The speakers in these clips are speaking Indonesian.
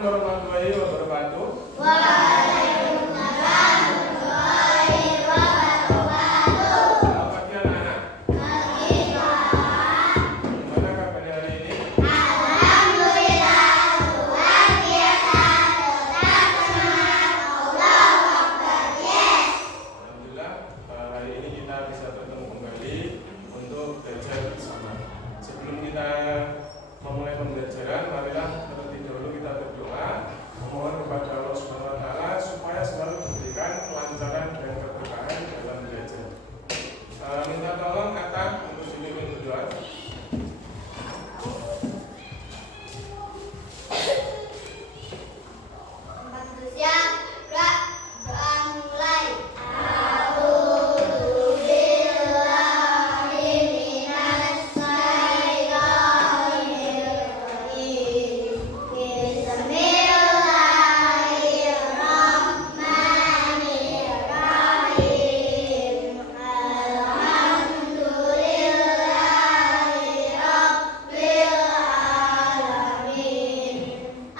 warahmatullahi wabarakatuh. Waalaikumsalam warahmatullahi wabarakatuh. Selamat pagi anak-anak. Pagi Pak. Gimana kabarnya hari ini? Alhamdulillah luar biasa. Tetap semangat. Allahu Akbar. Yes. Alhamdulillah hari ini kita bisa bertemu kembali untuk belajar bersama. Sebelum kita memulai pembelajaran, marilah terlebih dahulu kita berdoa memohon kepada Allah Subhanahu wa taala supaya selalu diberikan kelancaran dan keberkahan dalam belajar. Minta tolong Atta untuk dipimpin berdoa. Tempat duduk siap. Gerak. Doa mulai. A'udzu billahi minasy syaithanir rajim. Bismillahirrahmanirrahim. Alhamdulillahi rabbil alamin.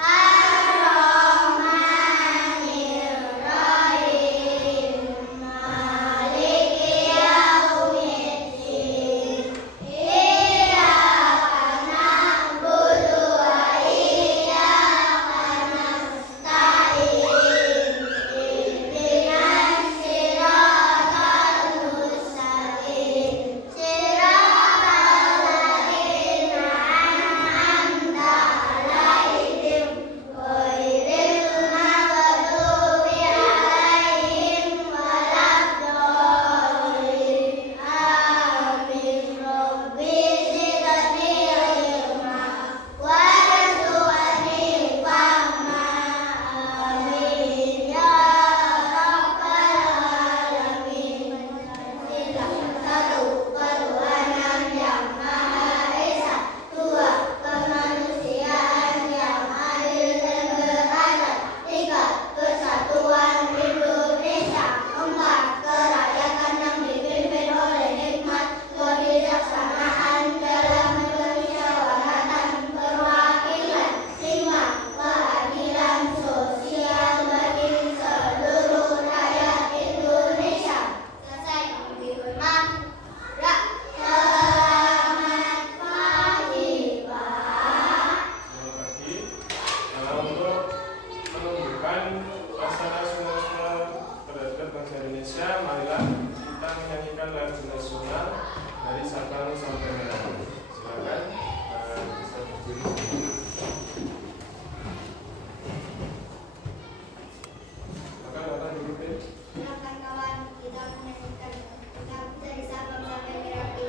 Ar-Rahmanir-Rahim. Maliki yaumiddin. Iyyaka na'budu wa iyyaka nasta'in. Ihdinas siratal mustaqim. Siratal ladzina an'amta 'alaihim ghairil maghdubi 'alaihim waladdallin. Amin. Rabbi zidni ilma warzuqni fahma. Amin ya rabbal alamin. Satu, ketuhanan yang Maha Esa. Dua, kemanusiaan yang adil dan beradab. Tiga, persatuan Indonesia. Empat, kerakyatan yang dipimpin oleh hikmat, kebijaksanaan dalam kemusyawaratan perwakilan. Lima, keadilan sosial bagi seluruh rakyat Indonesia. Selesai. Dihormat. Rak. Selamat pagi, Pak. Selamat pagi. Untuk menumbuhkan rasa nasionalisme terhadap bangsa Indonesia, marilah kita menyanyikan lagu nasional dari Sabang sampai Merauke. Silakan bisa berdiri. Silakan datang dulu, Pin. Silakan kawan, kita menyanyikan lagu dari Sabang sampai Merauke.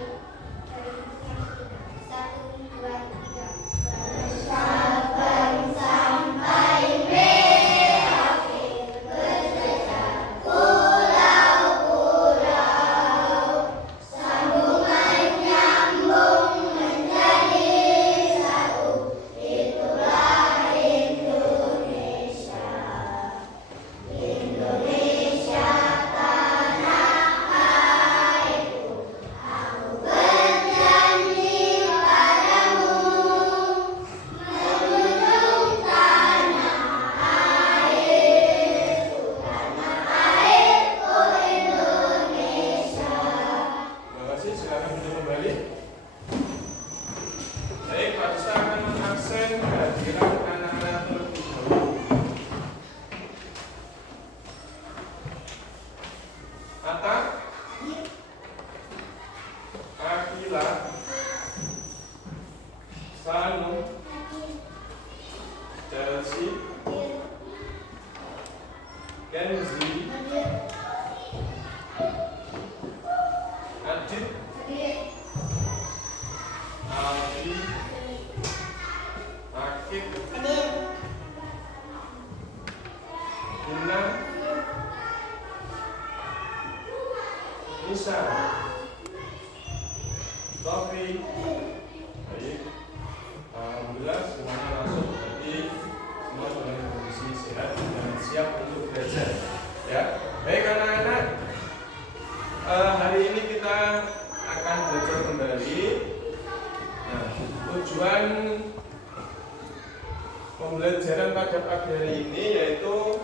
Dari yang ketiga. 1, 2, 3. Sabang sampai Merauke, berjejak pulau-pulau, sambungan nyambung menjadi satu. Itulah Indonesia. Indonesia tanah airku, aku berjanji padamu, menjunjung tanah airku Indonesia. Terima kasih, silakan duduk kembali. Baik, Pak Ustaz akan mengaksen kehadiran anak-anak terlebih dahulu. Atta, Akila, Sanu, Chelsea, Kenzi, Adit, Aldi, Akib, Gina, Nisa, Tofi. Baik, alhamdulillah semuanya langsung. Jadi semua dalam kondisi sehat dan siap untuk belajar. Ya, baik anak-anak. Hari ini kita akan belajar kembali. Nah, tujuan pembelajaran pada pagi hari ini yaitu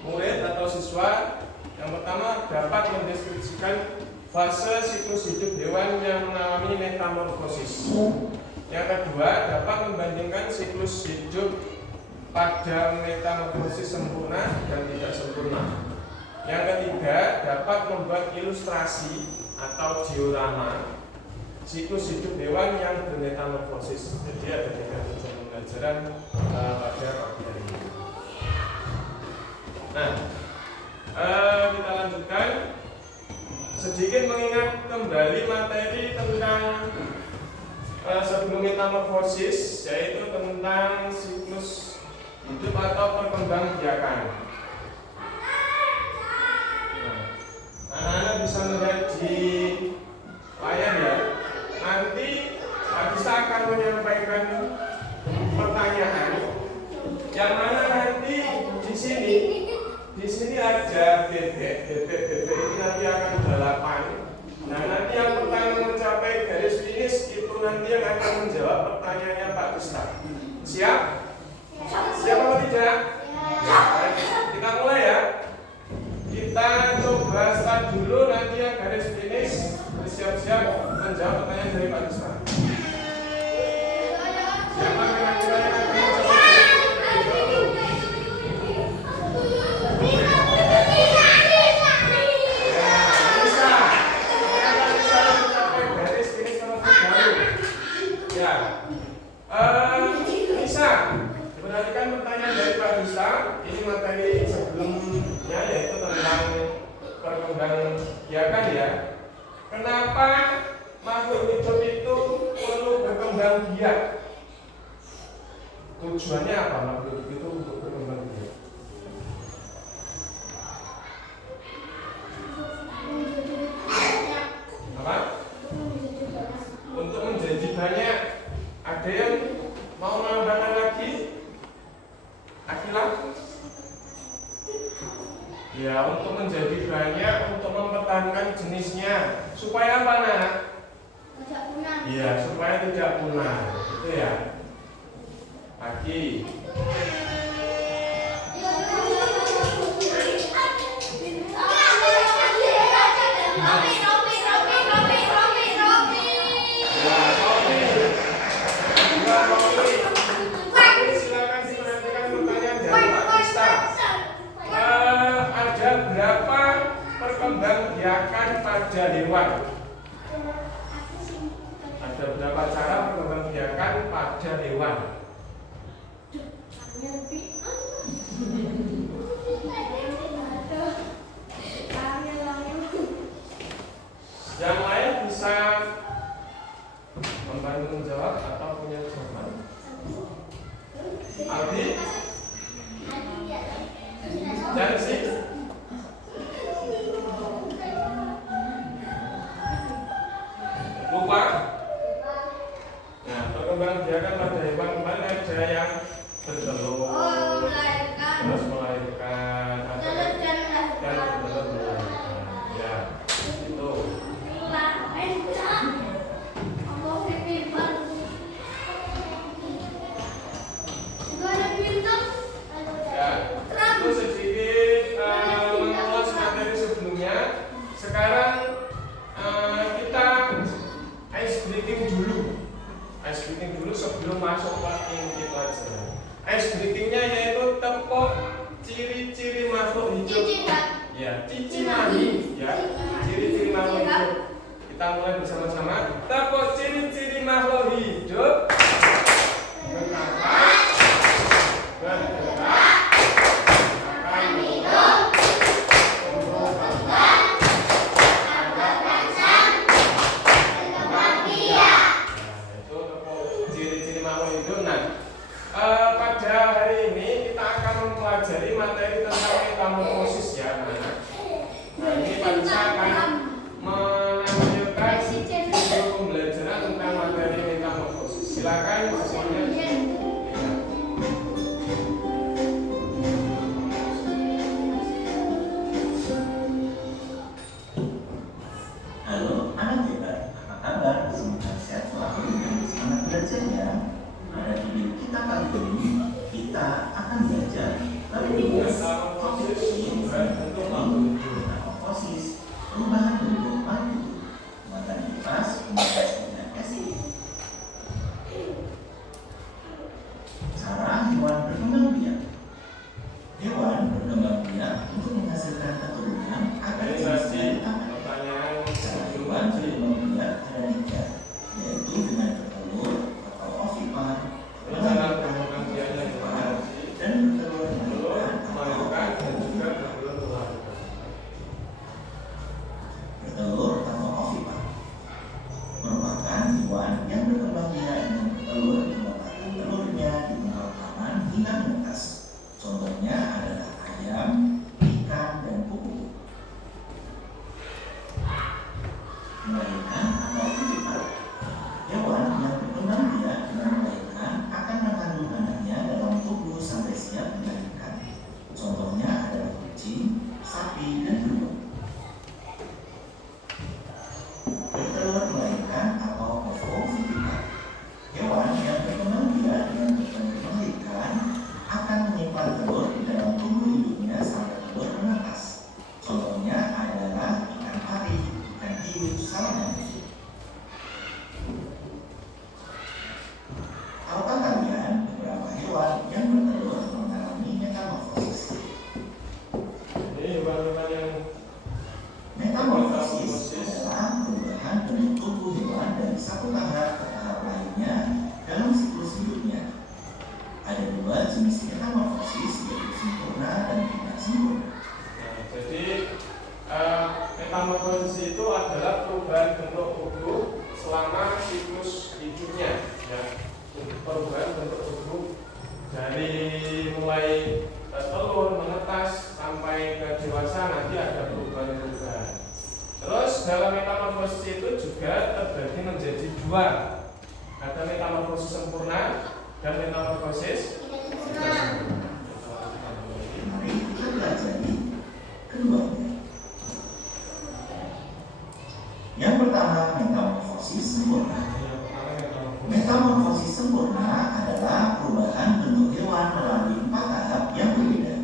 murid atau siswa yang pertama dapat mendeskripsikan fase siklus hidup hewan yang mengalami metamorfosis. Yang kedua dapat membandingkan siklus hidup pada metamorfosis sempurna dan tidak sempurna. Yang ketiga dapat membuat ilustrasi atau diorama siklus hidup hewan yang bermetamorfosis. Jadi ada 3 tujuan pembelajaran pada pagi hari ini. Nah, kita lanjutkan sedikit mengingat kembali materi tentang sebelum metamorfosis, yaitu tentang siklus hidup atau perkembangbiakan. Nah, anak-anak bisa melihat di layar ya. Nanti Agista akan menyampaikan pertanyaan yang mana nanti di sini ada bebek ini nanti akan 8. Nah, nanti yang pertama mencapai garis finish itu nanti yang akan menjawab pertanyaannya Pak Agista. Siap? Siap atau tidak? Ya. Kita mulai ya. Kita coba start dulu, nanti yang garis finish bersiap-siap menjawab pertanyaan dari Pak Agista. Siapa kira-kira yang akan menjawab? Perhatikan pertanyaan dari Pak Agista. Ini materi sebelumnya yaitu tentang perkembangbiakan ya. Kenapa makhluk hidup itu perlu berkembang biak? Tujuannya apa makhluk hidup itu untuk berkembang biak? Apa? Untuk menjadi banyak. Ada yang mau menambahkan lagi? Akilah? Ya, untuk menjadi banyak, untuk mempertahankan jenisnya. Supaya apa, Nak? Tidak punah. Iya, supaya tidak punah. Itu ya. Lagi. Silakan diperhatikan pertanyaan dari Pak Agista. Ada berapa perkembangbiakan pada hewan? Ada berapa cara perkembangbiakan pada hewan? Yang lain bisa membantu menjawab atau punya jawaban? Aldi? Jansi? Lupa? Nah, perkembangbiakan pada hewan kemarin ada yang bertelur, terus melahirkan, dan bertelur melahirkan. Ya, itu. Ya, itu sedikit mengulas materi sebelumnya. Sekarang kita ice breaking dulu sebelum masuk ke inti pelajaran. Ice breakingnya yaitu tepuk ciri-ciri makhluk hidup. Ya, ciri-ciri ya, ciri-ciri makhluk hidup. Kita mulai bersama-sama. Tepuk ciri-ciri makhluk hidup. Bernafas, bergerak, makan minum, tumbuh kembang, ada perangsang, berkembang biak. Nah, itu tepuk ciri-ciri makhluk hidup. Nah, pada hari ini kita akan mempelajari materi tentang metamorfosis ya, anak-anak. Nah, ini Pak Agista akan menampilkan video pembelajaran tentang materi metamorfosis. Silakan semuanya. Kompetisi untuk metamorfosis, perubahan bentuk madu, muatan bebas, dan asid. Cara hewan berkembang biak. Hewan berkembang biak untuk menghasilkan keturunan agar jenis dari tangan. Cara hewan berkembang biak ada tiga, yaitu dengan bertelur atau ovipar, Cara berkembang biaknya dan bertelur melahirkan dan juga bertelur melahirkan. bertelur atau ovipar merupakan hewan yang berkembang biak dengan bertelur meletakkan telurnya di tengah taman hingga menetas. Contohnya adalah ayam, ikan, dan kuku. Melahirkan atau ovipar. Hewan yang berkembang biak dengan melahirkan akan mengandung anaknya dalam tubuh sampai siap dilahirkan. Contohnya adalah kucing, sapi, dan burung. Bertelur melahirkan atau ovovivipar. Hewan yang berkembang biak dengan bertelur melahirkan akan menyimpan telur di dalam tubuh induknya sampai telur menetas. Contohnya adalah ikan pari, ikan hiu, salmon. Tahukah kalian beberapa hewan yang bertelur mengalami metamorfosis? Ini hewan-hewan yang Metamorfosis adalah perubahan bentuk tubuh hewan dari satu tahap ke tahap lainnya dalam siklus hidupnya. Ada dua jenis metamorfosis, yaitu sempurna dan tidak sempurna. jadi metamorfosis itu adalah perubahan bentuk tubuh selama siklus hidupnya, ya. Perubahan bentuk tubuh dari mulai telur menetas sampai ke dewasa, nanti ada perubahan-perubahan. Terus dalam metamorfosis itu juga terbagi menjadi dua, ada metamorfosis sempurna dan metamorfosis Tidak sempurna. Mari kita pelajari keduanya. Yang pertama, metamorfosis sempurna. Metamorfosis sempurna adalah perubahan bentuk hewan melalui 4 tahap yang berbeda,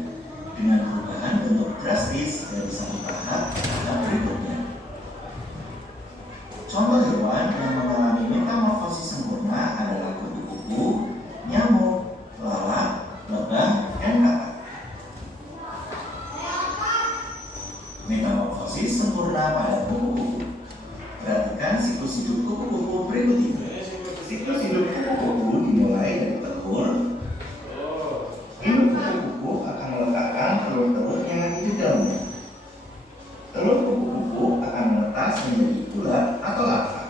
dengan perubahan bentuk drastis dari satu tahap ke tahap berikutnya. Contoh hewan yang mengalami metamorfosis sempurna adalah kupu-kupu, nyamuk, lalat, lebah, dan katak. Metamorfosis sempurna pada kupu-kupu. Perhatikan siklus hidup kupu-kupu berikut ini. Siklus hidup kupu-kupu dimulai dari telur. Induk kupu-kupu akan meletakkan telur-telurnya di dalamnya. Telur kupu-kupu akan menetas menjadi ulat atau larva.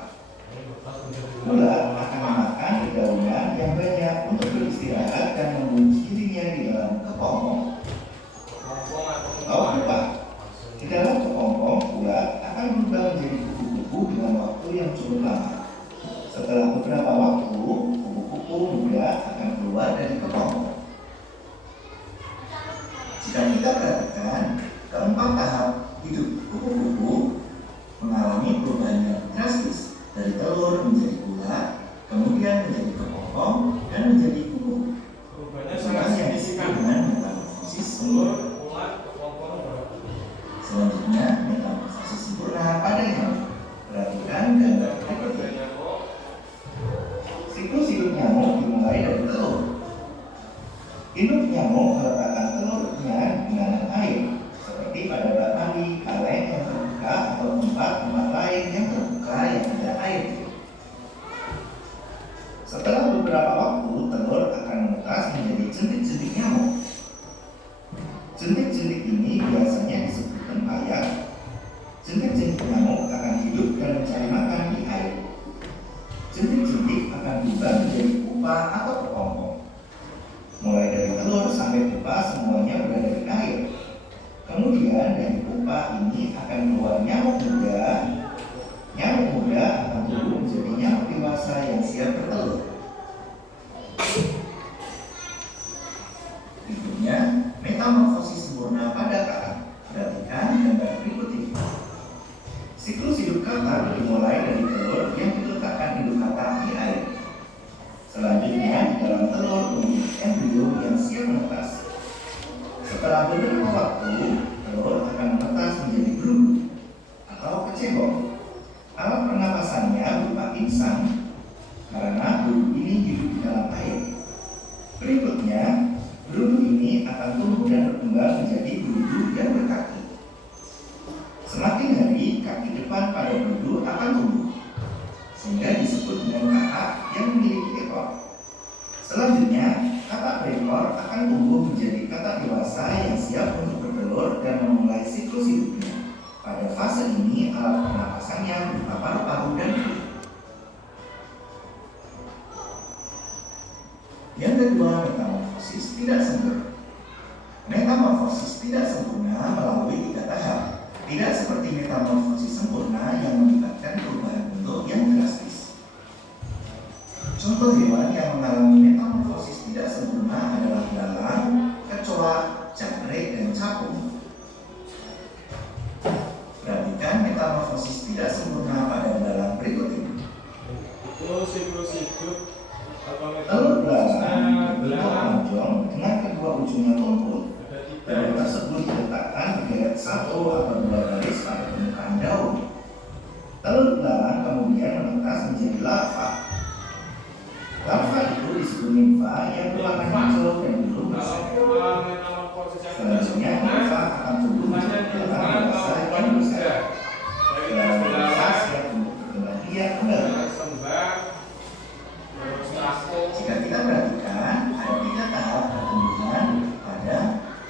Ulat akan memakan dedaunan yang banyak untuk beristirahat dan membungkus dirinya di dalam kepompong. Atau pupa. Di dalam kepompong, ulat akan berubah menjadi kupu-kupu dengan waktu yang cukup lama. Setelah beberapa waktu, kupu-kupu muda akan keluar dari kepompong. Jika kita perhatikan, keempat tahap hidup kupu-kupu mengalami perubahan yang drastis dari telur menjadi ulat, kemudian menjadi kepompong, dan menjadi kupu. perubahannya sangat Proses yang disebut signifikan. dengan metamorfosis Telur, sempurna. ulat, kepompong, berapa? Selanjutnya, metamorfosis sempurna pada nyamuk. Perhatikan gambar berikut ini. Siklus hidup nyamuk dimulai dari telur. Induk nyamuk meletakkan telurnya di genangan air, seperti pada bak mandi, kaleng yang terbuka, atau tempat-tempat lain yang terbuka yang ada air. Setelah beberapa waktu, telur akan menetas menjadi jentik-jentik nyamuk. Jentik-jentik ini biasanya disebut tempayan. Jentik-jentik nyamuk akan hidup dan mencari makan di air. Jentik-jentik akan berubah menjadi pupa atau kepompong. Mulai dari telur sampai pupa semuanya berada di air. Kemudian dari pupa ini akan keluar nyamuk muda. Nyamuk muda akan tumbuh menjadi nyamuk dewasa yang siap bertelur. Berikutnya, metamorfosis sempurna pada kakak. Perhatikan gambar berikut ini. Siklus hidup kakak dimulai dari telur yang diletakkan induk kakak di air. Selanjutnya, di dalam telur tumbuh embrio yang siap menetas. Setelah beberapa waktu, telur akan menetas menjadi berudu atau kecebong. Alat pernapasannya berupa insang karena berudu ini hidup di dalam air. Berikutnya, berudu ini akan tumbuh dan berkembang menjadi berudu yang berkaki. Semakin hari, kaki depan pada berudu akan tumbuh, sehingga disebut dengan katak yang memiliki ekor. Selanjutnya, katak berekor akan tumbuh menjadi katak dewasa yang siap untuk bertelur dan memulai siklus hidupnya. Pada fase ini, alat pernapasannya berupa paru-paru dan kulit. Yang kedua, metamorfosis tidak sempurna. Metamorfosis tidak sempurna melalui 3 tahap. Tidak seperti metamorfosis sempurna yang melibatkan perubahan bentuk yang drastis. Contoh hewan yang mengalami metamorfosis tidak sempurna adalah belalang, kecoa, jangkrik, dan capung. Perhatikan metamorfosis tidak sempurna pada belalang berikut ini. Itu siklus hidup atau Telur belalang metamorfosis berbentuk lonjong dengan kedua ujungnya tumpul. Telur tersebut diletakkan berderet 1 atau 2 baris pada permukaan daun. Telur belalang kemudian menetas menjadi larva. Larva itu disebut nimfa yang berwarna hijau dan belum bersayap. Selanjutnya nimfa akan tumbuh menjadi larva dewasa yang bersayap. Belalang dewasa siap untuk berkembang biak kembali. Jika kita perhatikan, ada 3 tahap pertumbuhan pada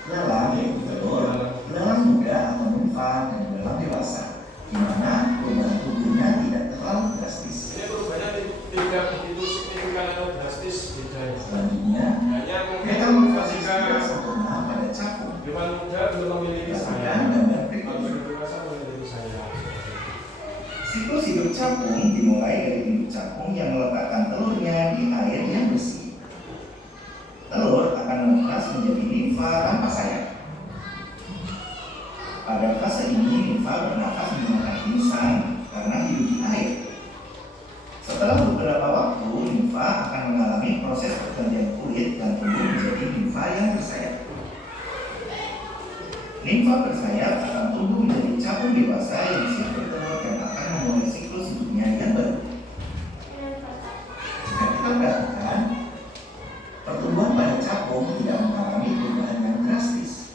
belalang, yaitu telur, belalang muda atau nimfa, dan belalang dewasa, di mana perubahan tubuhnya tidak terlalu drastis. Ini perubahannya tidak begitu signifikan atau drastis bedanya. Selanjutnya, Hanya mungkin metamorfosis ketika tidak sempurna pada capung. hewan muda belum memiliki sayap, Gambar kalau berikutnya. sudah dewasa memiliki sayap. Siklus hidup capung dimulai dari induk capung yang meletakkan telurnya di air yang bersih. Telur akan menetas menjadi nimfa tanpa sayap. Pada fase ini, nimfa bernafas menggunakan insang karena hidup di air. Setelah beberapa waktu, nimfa akan mengalami proses pergantian kulit dan tumbuh menjadi nimfa yang bersayap. Nimfa bersayap akan tumbuh menjadi capung dewasa yang siap bertelur dan akan memulai siklus hidupnya yang baru. Jika kita perhatikan, pertumbuhan pada capung tidak mengalami perubahan yang drastis.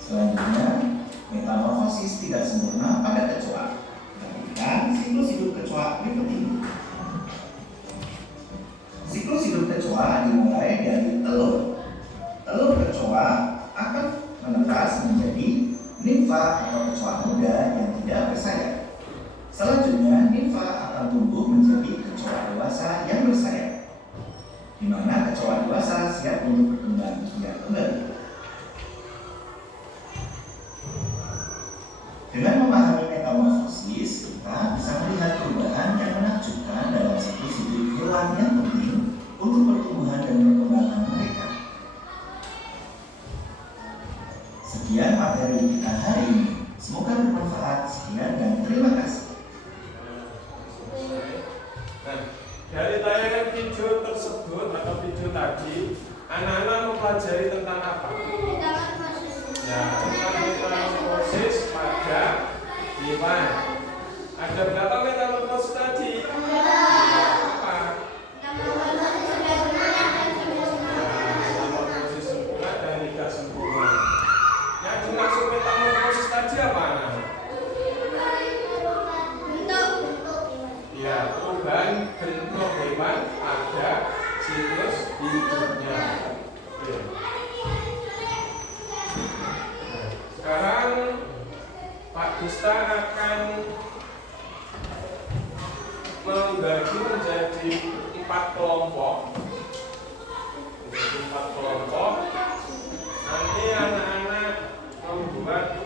Selanjutnya, metamorfosis tidak sempurna pada kecoa. Perhatikan siklus hidup kecoa berikut ini. Siklus hidup kecoa dimulai dari telur. Telur kecoa akan menetas menjadi nimfa atau kecoa muda yang tidak bersayap. Selanjutnya, nimfa akan tumbuh menjadi kecoa dewasa yang bersayap, di mana kecoa dewasa siap untuk berkembang biak kembali. Dengan memahami metamorfosis, kita bisa melihat perubahan yang menakjubkan dalam siklus hidup hewan yang penting untuk pertumbuhan dan perkembangan mereka. Sekian materi kita hari ini. Semoga bermanfaat. Sekian dan terima kasih. Nah, dari tayangan video tersebut atau video tadi, anak-anak mempelajari tentang apa? Ya, tentang metamorfosis pada hewan. Ada berapa metamorfosis tadi? Apa? Metamorfosis sempurna dan tidak sempurna. Yang dimaksud metamorfosis tadi apa, anak? Ya, perubahan bentuk hewan pada siklus hidupnya. Oke. Nah, sekarang Pak Gusta akan membagi menjadi 4 kelompok. Menjadi 4 kelompok. Nanti anak-anak membuat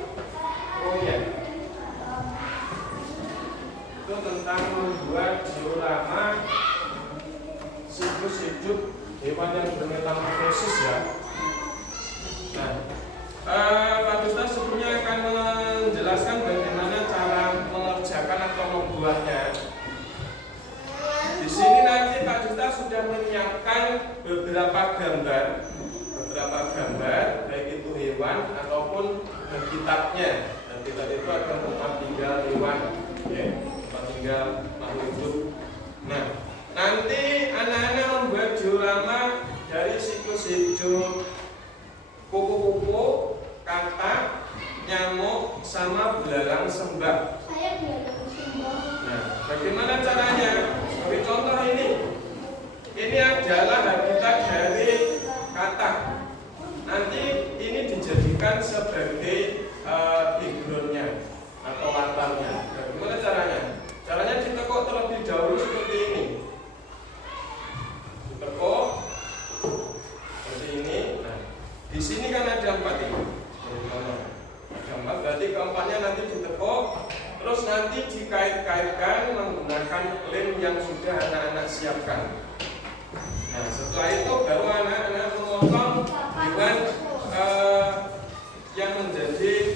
proyek. Itu tentang membuat diorama siklus hidup hewan yang bermetamorfosis ya. Nah, Pak Gusta sebelumnya akan menjelaskan bagaimana cara itu ada tempat tinggal hewan, ya, tempat tinggal makhluk hidup. Nah, nanti anak-anak membuat diorama dari siklus hidup kupu-kupu, katak, nyamuk, sama belalang sembah. Saya belalang sembah. Nah, bagaimana caranya? Sebagai contoh ini adalah habitat dari katak. Nanti ini dijadikan sebagai backgroundnya atau latarnya. Bagaimana caranya? Caranya ditekuk terlebih dahulu seperti ini. Ditekuk seperti ini. Nah, di sini kan ada 4 ini. Ada 4, berarti keempatnya nanti ditekuk. Terus nanti dikait-kaitkan menggunakan lem yang sudah anak-anak siapkan. Nah, setelah itu baru anak-anak memotong dengan yang menjadi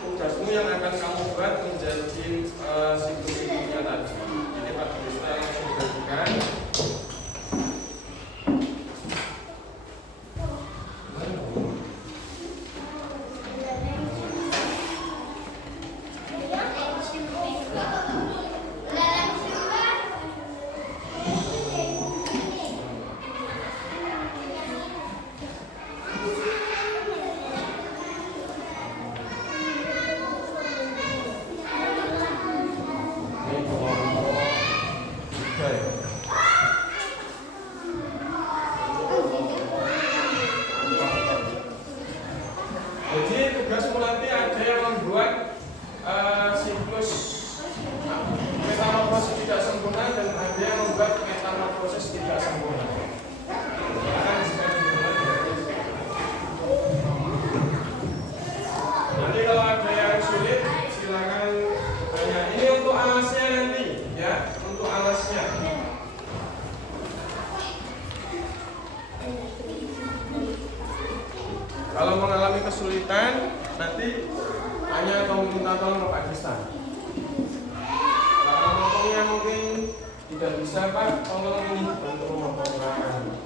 tugasmu yang akan kamu buat menjadi siklus-siklusnya tadi. Jadi Pak Desta langsung dibagikan. Jadi tugasmu nanti ada yang membuat siklus metamorfosis tidak sempurna dan ada yang membuat metamorfosis tidak sempurna. Nanti kalau ada yang sulit silakan tanya. Ini untuk alasnya nanti, ya, untuk alasnya. Kalau mengalami kesulitan, nanti tanya atau minta tolong ke Pak Desta. Kalau memotongnya mungkin tidak bisa, Pak, tolong ini bantu memotongkan.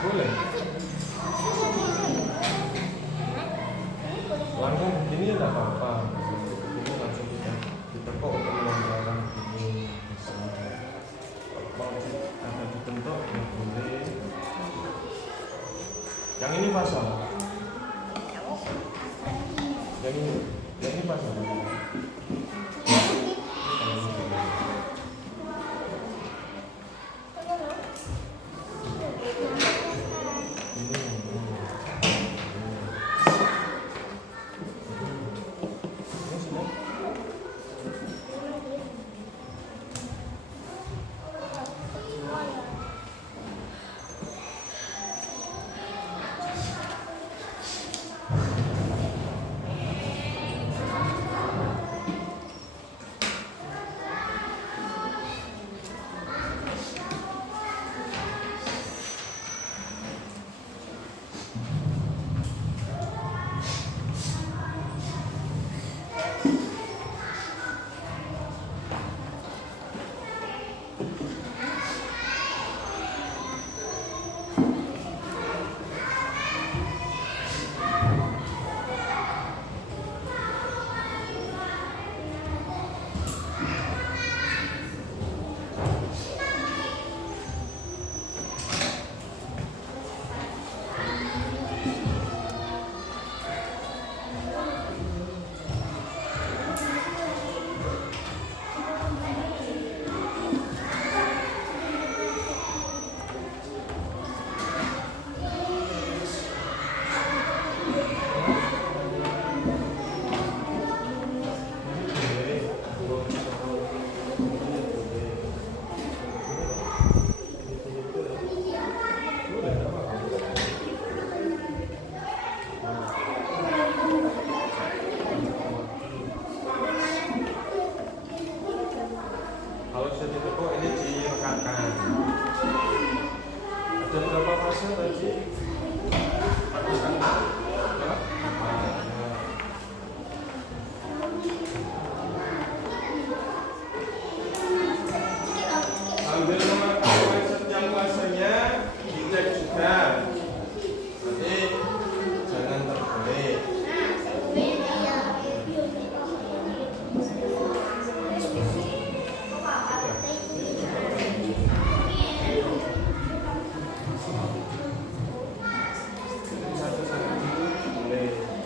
Boleh. ini tidak apa-apa. Ini langsung kita ditekuk untuk melonggarkan begini. Bisa. Mau ada dibentuk ya boleh. Yang ini pasang. Yang ini pasang. Kalau sudah ditekuk ini direkatkan. Ada berapa fase tadi? Sambil memakai setiap fasenya dicek juga. Nanti jangan terbalik. Satu-satu boleh.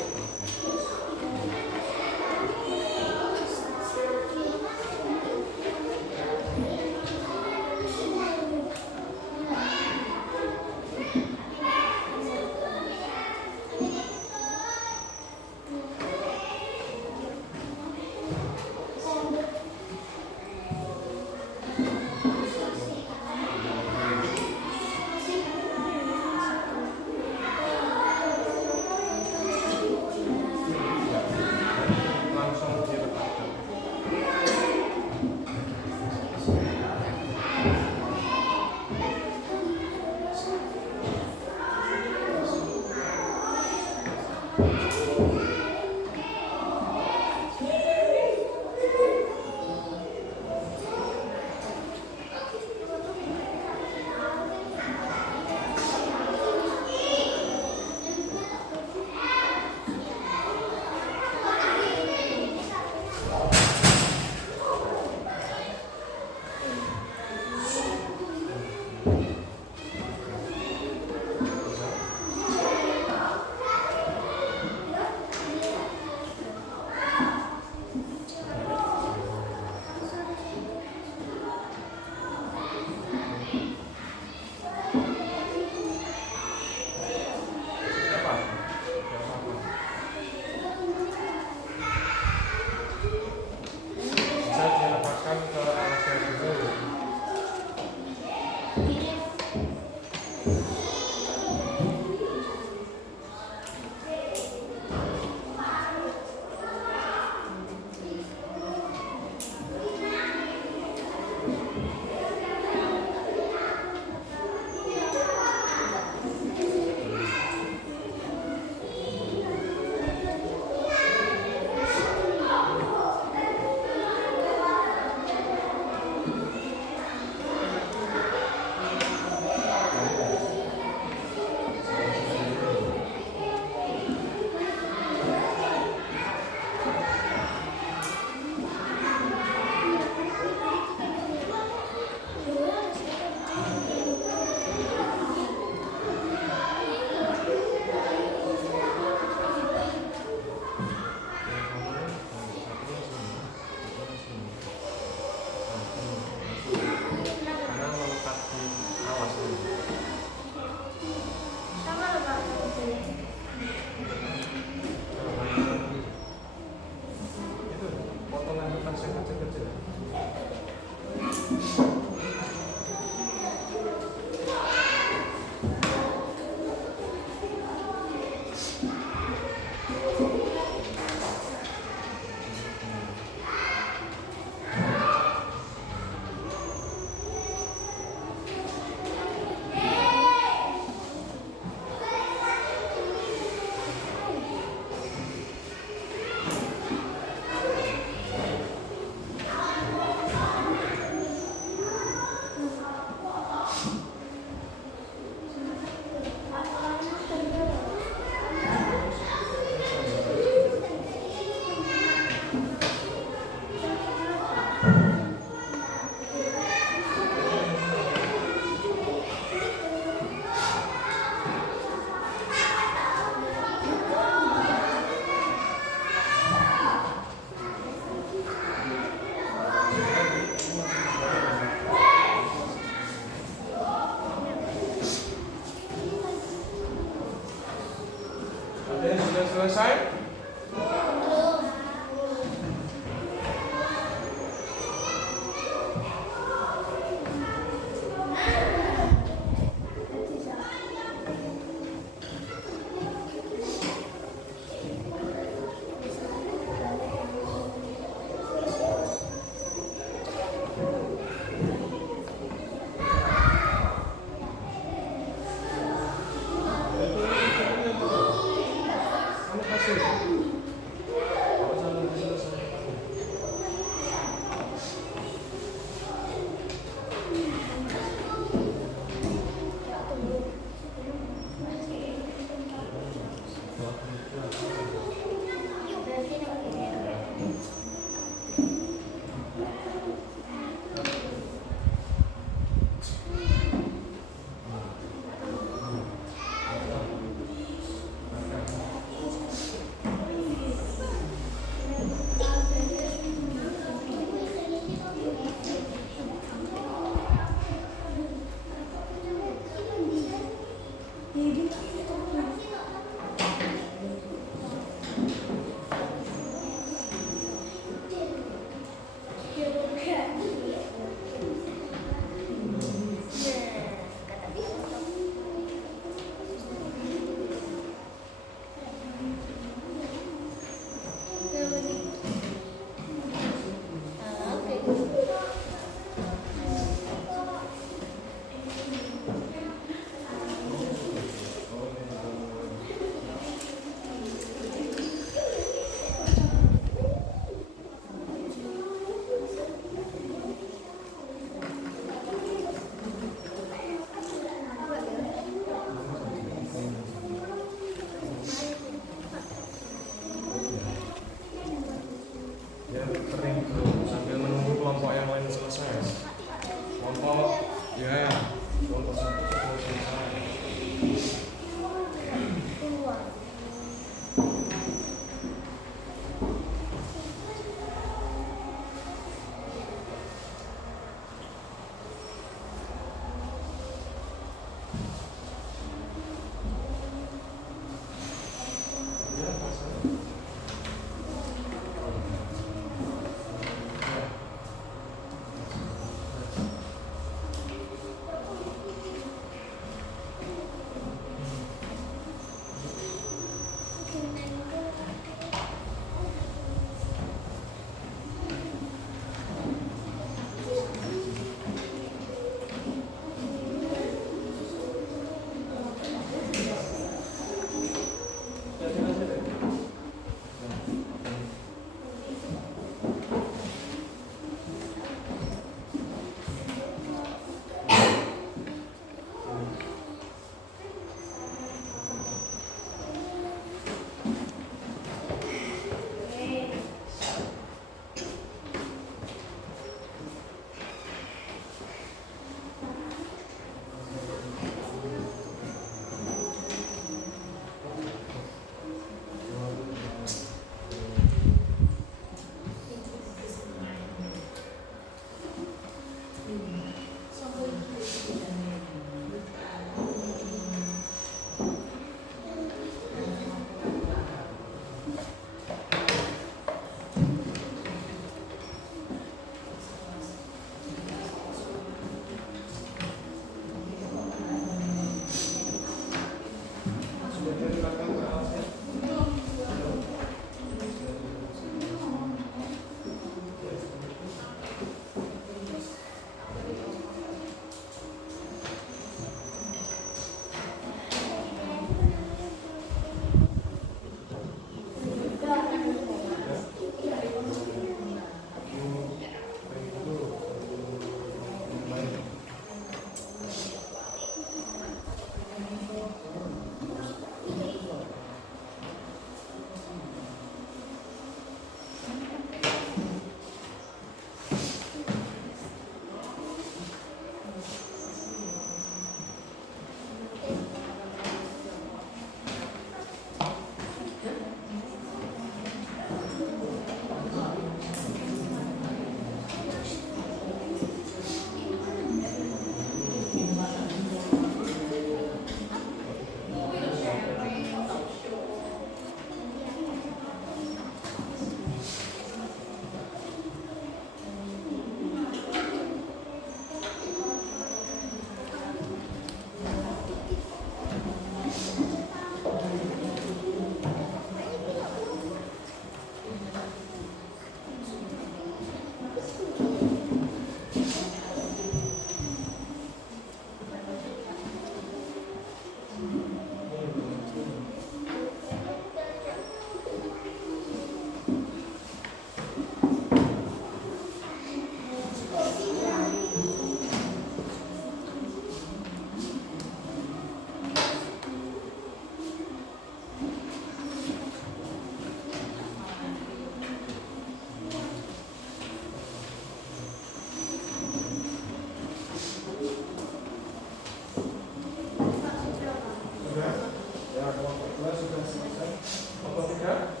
Sudah? Ya, kelompok 2 sudah selesai. Kelompok 3?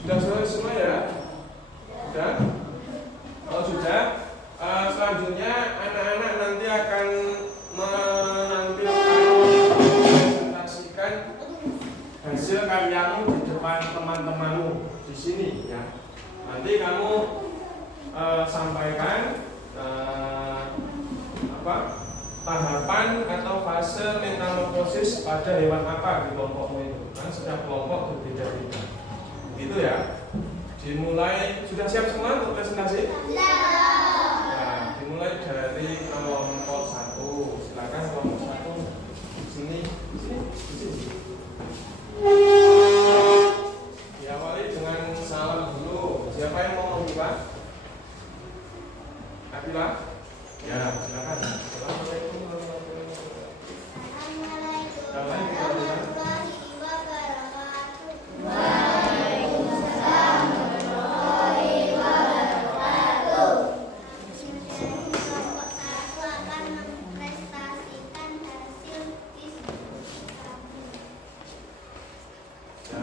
Sudah selesai semua ya? Sudah? Kalau sudah, selanjutnya anak-anak nanti akan menampilkan, presentasikan hasil karyamu di depan teman-temanmu di sini ya. Nanti kamu sampaikan tahapan atau fase metamorfosis pada hewan apa di kelompokmu itu. Kan setiap kelompok berbeda-beda. Gitu ya. Dimulai, sudah siap semua untuk presentasi? Nah, dimulai dari kelompok 1. Silakan kelompok 1. Di sini. Diawali dengan salam dulu. Siapa yang mau membuka? Abila? Ya, silakan. Assalamualaikum warahmatullahi wabarakatuh.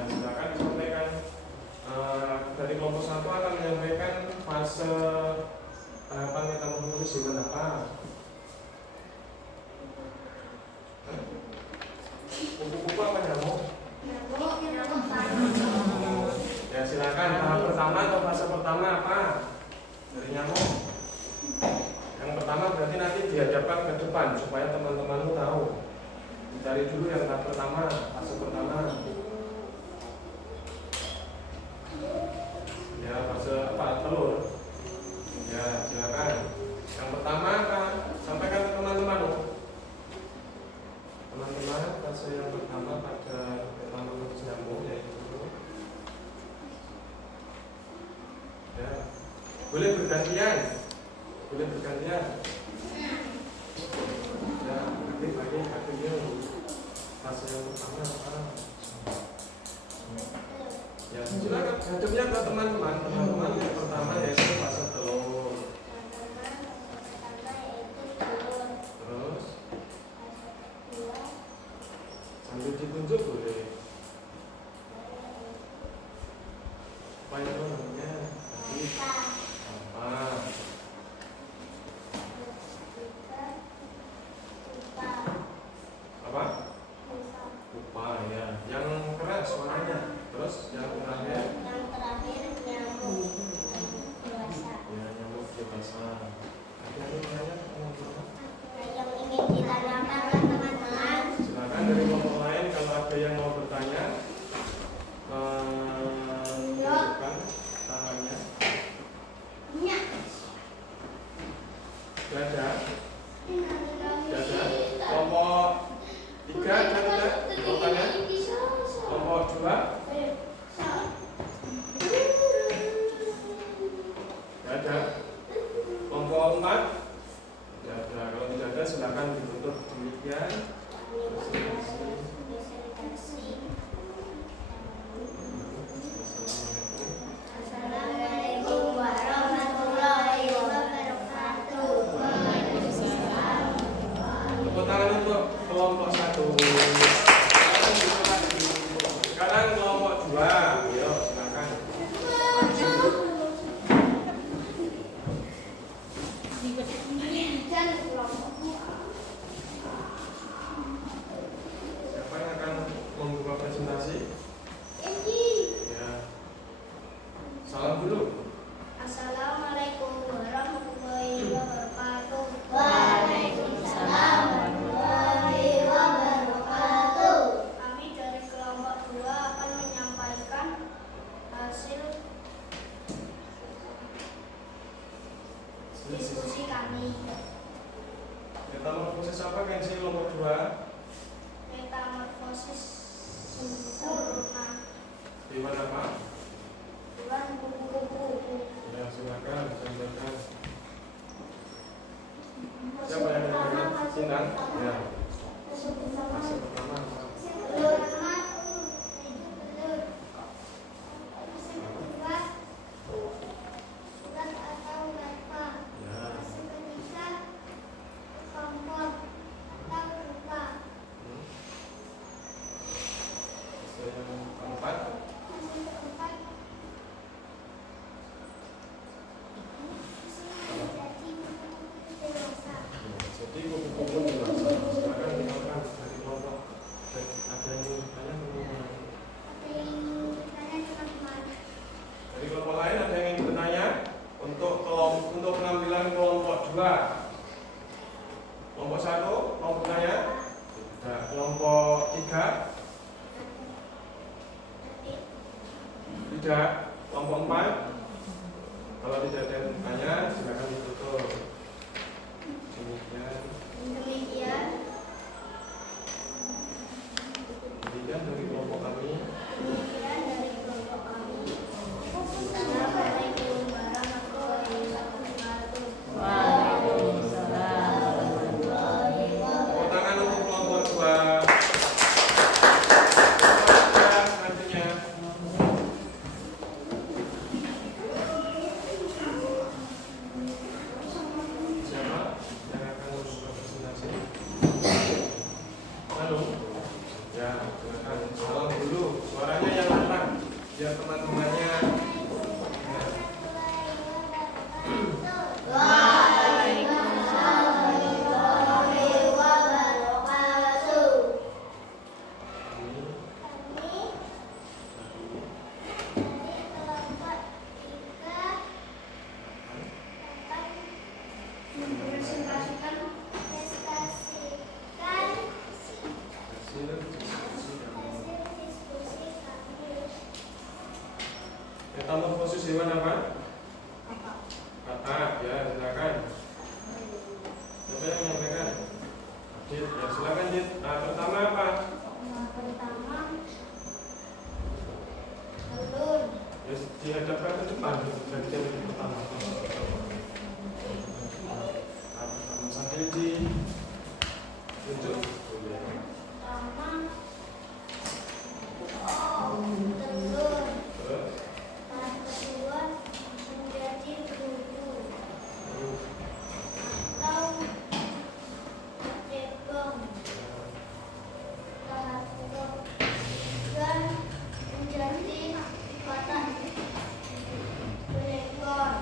Silakan disampaikan. Dari kelompok 1 akan menyampaikan fase tahapan metamorfosis hewan apa? Kupu-kupu apa nyamuk? Ya silakan, tahap pertama atau fase pertama apa? Dari nyamuk. Yang pertama berarti nanti dihadapkan ke depan supaya teman-temanmu tahu. Dicari dulu yang tahap pertama, fase pertama. Ya, fase apa? Telur. Ya, silakan. Yang pertama apa? Sampaikan ke teman-teman. Teman-teman, fase yang pertama pada metamorfosis nyamuk yaitu ya. Boleh bergantian. Ya, bagi akhirnya fase yang pertama apa? Ya, silakan hadapnya ke teman-teman. Teman-teman yang pertama yaitu fase telur. Terus sambil ditunjuk boleh. Apa itu namanya? Apa? Apa? Lupa ya. Yang keras suaranya. Terus yang terakhir? nyamuk dewasa. Ya, nyamuk dewasa. Ada yang bertanya? Yang ingin ditanyakan oleh teman-teman. Silakan dari kelompok lain kalau ada yang mau bertanya. Tunjukkan tangannya. Ada? Kelompok 3 ada? Kelompoknya? Kelompok 2? Ada? Kelompok 4? Tidak ada. Kalau tidak ada silakan ditutup demikian. Assalamualaikum warahmatullahi wabarakatuh. Tepuk tangan untuk kelompok 1. Sekarang kelompok 2. Ayo silakan. Siapa yang akan membuka presentasi? Ya. Salam dulu. Assalamualaikum warahmatullahi wabarakatuh. diskusi kami. Metamorfosis apa kan sih nomor 2? Metamorfosis sempurna. Hewan apa? Hewan kupu-kupu. Ya silakan sampaikan. Siapa yang menyampaikan? Sinan? Ya. Fase pertama apa? Telur. Fase kedua, ulat atau larva. Ya. Fase ketiga, kompor atau pupa. Fase yang keempat. Fase keempat, menjadi kupu-kupu dewasa. Jadi kupu-kupu dewasa. Silakan dimakan dari kelompok. Ada yang tanya teman-teman. Ada yang ingin bertanya teman-teman? Dari kelompok lain ada yang ingin bertanya untuk pengambilan kelompok 2. Kelompok 1 mau bertanya? Nah, kelompok 3 tidak. Kelompok 4 kalau tidak ada yang bertanya silakan ditutup. Demikian dari kelompok kami. Assalamualaikum warahmatullahi wabarakatuh. Tepuk tangan untuk kelompok 2. Selanjutnya. Siapa yang akan berpresentasi? Halo. Ya, silakan. Salam dulu. Suaranya yang lantang biar teman-temannya. Metamorfosis hewan apa? Katak, ya silakan. Siapa yang menyampaikan? Dit, ya silakan Dit. Nah, pertama apa? Pertama, telur. Ya, dihadapkan ke depan. Jadi yang pertama. Nah, pertama sambil ditunjuk. Pertama, telur. Terus, Tahap kedua, menjadi kupu atau cebong. Tahap ketiga, menjadi kotak berekor.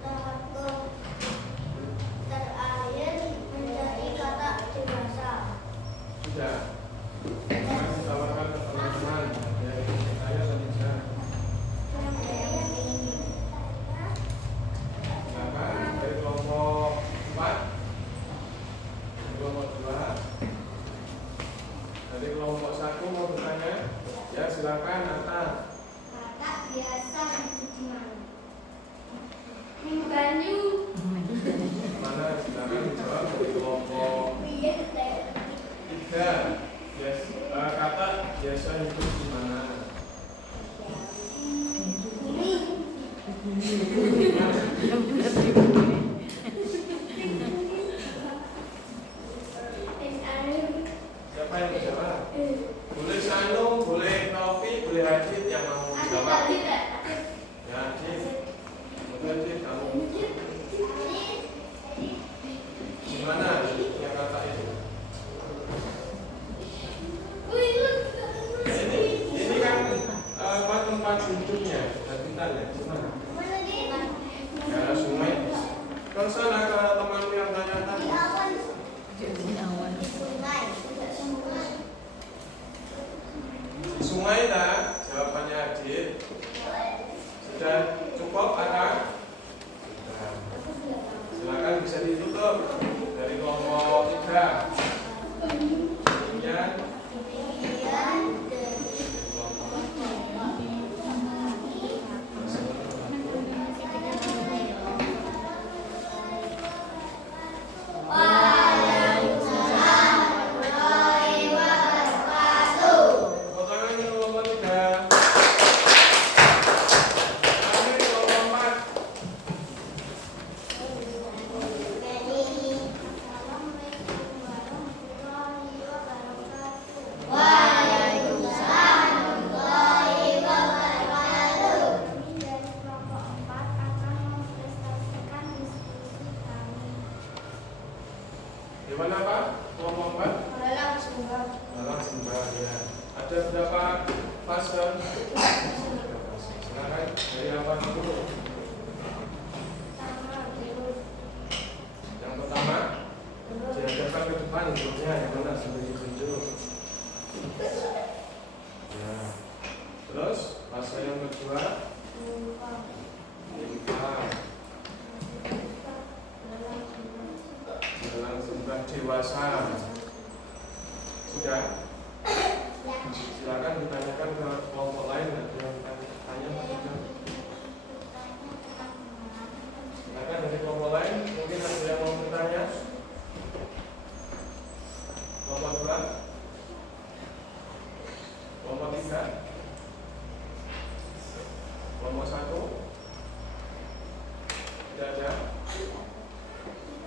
Tahap terakhir, menjadi kotak dewasa. sudah. Akan ditawarkan ke teman-teman. Ya, saya selanjutnya. Silakan dari kelompok 4. Kelompok 2. Dari kelompok 1 mau bertanya? Ya, silakan Atta. Katak biasa hidup di mana? Di banyu. Mana silakan dijawab dari kelompok 3. Yes. Kata biasa hidup di mana? Bumi. Siapa yang menjawab? Boleh Sanung, boleh Taufik, boleh Hadid yang mau menjawab. Ya, Hadid. Boleh Hadid, kamu. Di mana yang kata itu? Ini kan tempat hidupnya, habitatnya. Di mana? Ya, sungai. Ke sana ke temanmu yang tanya tadi. Di sungai tak? Jawabannya Hadid. Sudah cukup ada? Hewan apa? Kelompok 4? Lalang sembah. Lalang sembah ya. Ada berapa fase? Silakan dari apa dulu? Yang pertama dihadapkan ke depan hurufnya yang mana sudah ditunjuk. Ya. Terus fase yang kedua lalang sembah dewasa. Sudah? Silakan ditanyakan ke kelompok lain. Ada yang tanya apa? Silakan dari kelompok lain. Mungkin ada yang mau bertanya. Kelompok 2, kelompok 3, kelompok 1. Tidak ada.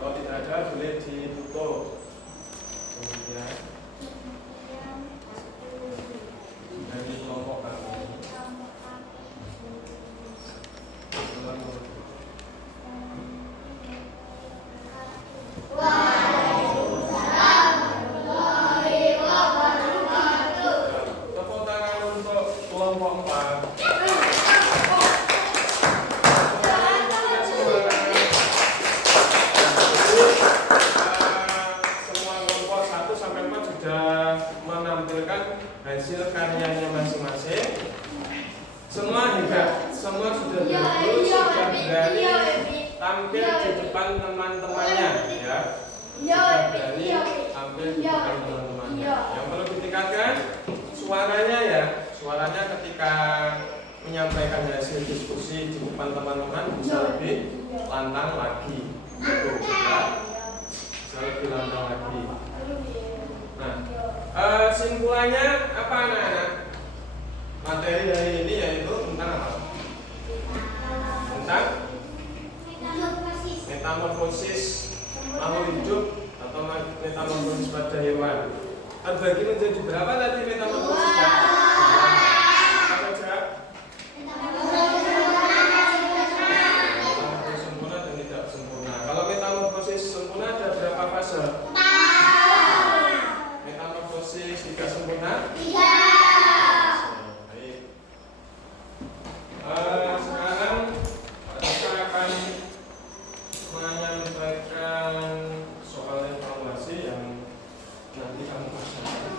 Kalau tidak ada boleh ditutup. Kemudian dari kelompok kami. Tepuk tangan untuk kelompok 4. Semua kelompok 1 sampai 4 sudah menampilkan hasil karyanya masing-masing. Semua hebat, semua sudah bagus, sudah berani tampil di depan teman-temannya, ya. Sudah berani tampil di depan teman-temannya. Yang perlu ditingkatkan suaranya ya, suaranya ketika menyampaikan hasil diskusi di depan teman-teman bisa lebih lantang lagi, gitu, ya. Bisa lebih lantang lagi. Nah, simpulannya apa anak-anak? Materi hari ini yaitu tentang apa? Tentang metamorfosis makhluk hidup atau metamorfosis pada hewan. Terbagi menjadi berapa tadi metamorfosisnya? Apa saja? Metamorfosis sempurna dan tidak sempurna. Kalau metamorfosis sempurna ada berapa fase? Metamorfosis tidak sempurna? Sekarang kita akan menyampaikan soal evaluasi yang nanti kamu kerjakan.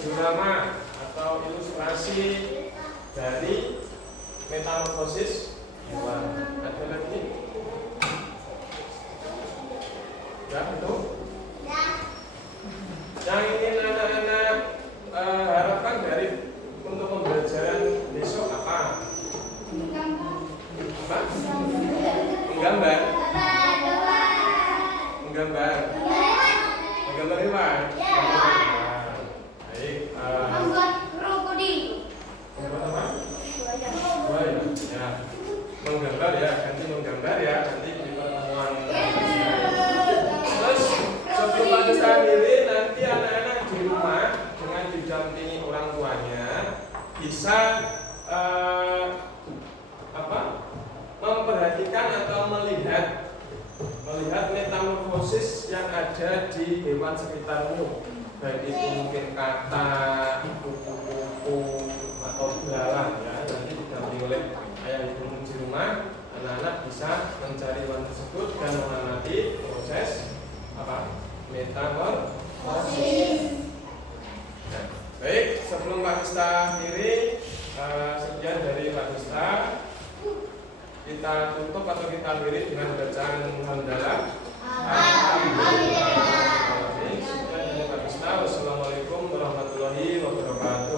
diorama atau ilustrasi dari metamorfosis hewan. Ada lagi? Ya, itu. Yang ingin anak-anak harapkan dari untuk pembelajaran besok apa? Apa? Menggambar. Menggambar. Menggambar hewan. Baik. Membuat krokodil. Membuat apa? Buaya. Ya. Menggambar ya. Nanti menggambar ya. Nanti di pertemuan. Terus sebelum pada saat ini nanti anak-anak di rumah dengan didampingi orang tuanya bisa memperhatikan atau melihat metamorfosis yang ada di hewan sekitarmu, baik itu mungkin katak, kupu-kupu atau belalang ya. Nanti didampingi oleh ayah ibu di rumah, anak-anak bisa mencari hewan tersebut dan mengamati proses metamorfosis. Nah, baik, sebelum Pak Mista akhiri, sekian dari Pak Mista. Kita tutup atau kita akhiri dengan bacaan hamdalah. Alhamdulillah. Sekian dari Pak Mista. Wassalamualaikum warahmatullahi wabarakatuh.